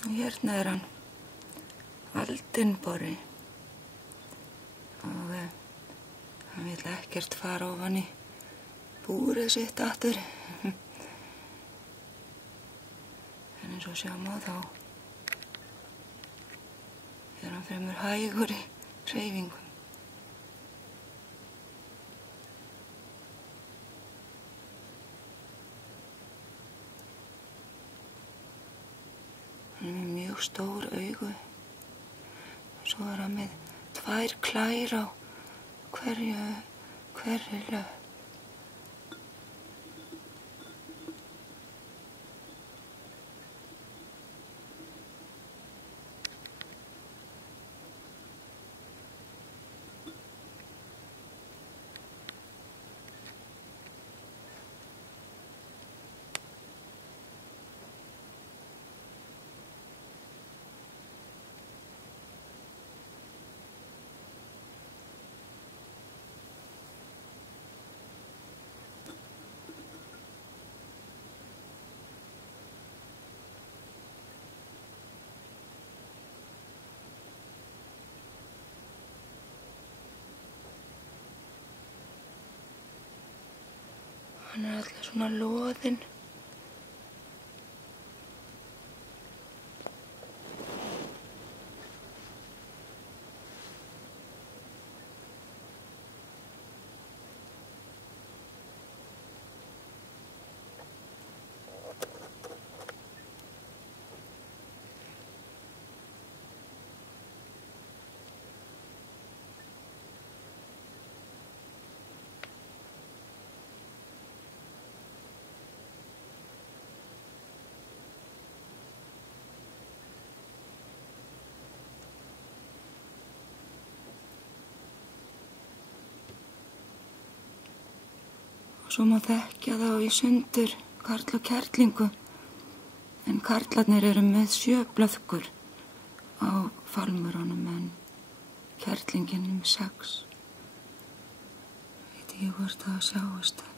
Og hérna hann, Aldinborri. Og hann vill ekkert fara ofan í búrið sitt aftur. En eins og sjá má þá hann fremur hægur í hreyfingum. Hann með mjög stór augu. Svo hann með 2 klær á hverri löpp. Hann alltaf svona loðinn. Svo má þekkja þá í sundur karl og kerlingu, en karlarnir eru með 7 blöðkur á fálmurunum en kerlingin með 6. Veit ekki hvort það sjáist.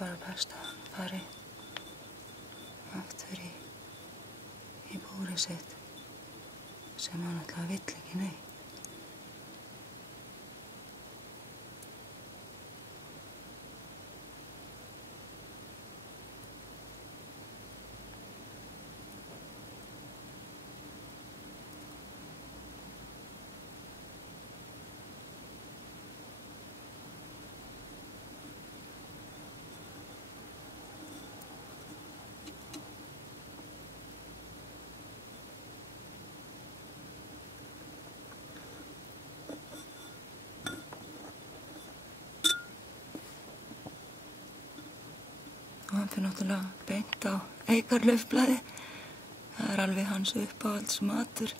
Bara best að hann fari aftur í búrið sitt sem hann alltaf vill ekki neitt. Og hann fyrir náttúrulega beint á Eikarlaufblaði. Það alveg hans uppáhaldsmatur.